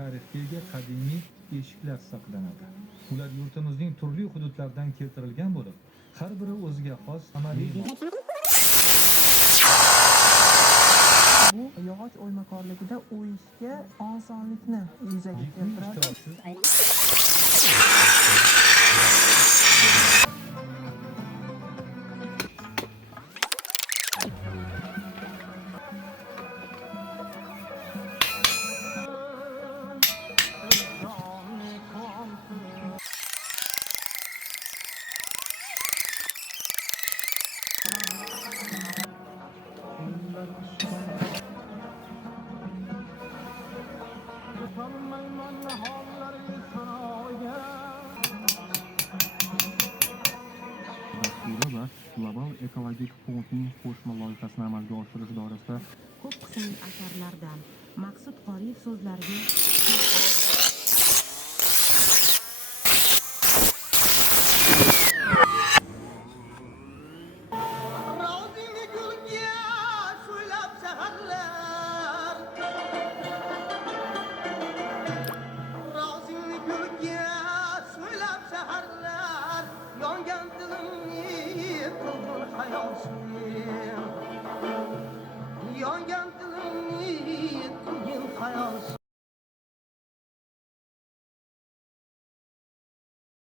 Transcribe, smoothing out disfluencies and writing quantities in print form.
tarixga ega qadimiy eshiklar saqlanadi. Ular yurtimizning turli hududlaridan keltirilgan bo'lib, har biri o'ziga xos amaliy. Bu yog'och o'ymakorligida o'yishga osonlikni yuzaga keltiradi. Global ekologik fondning qo'shma loyihasini amalga oshirish doirasida Ko'p qismli asarlardan maqsud qoriy so'zlariga yongan dilimni qilgin hayosini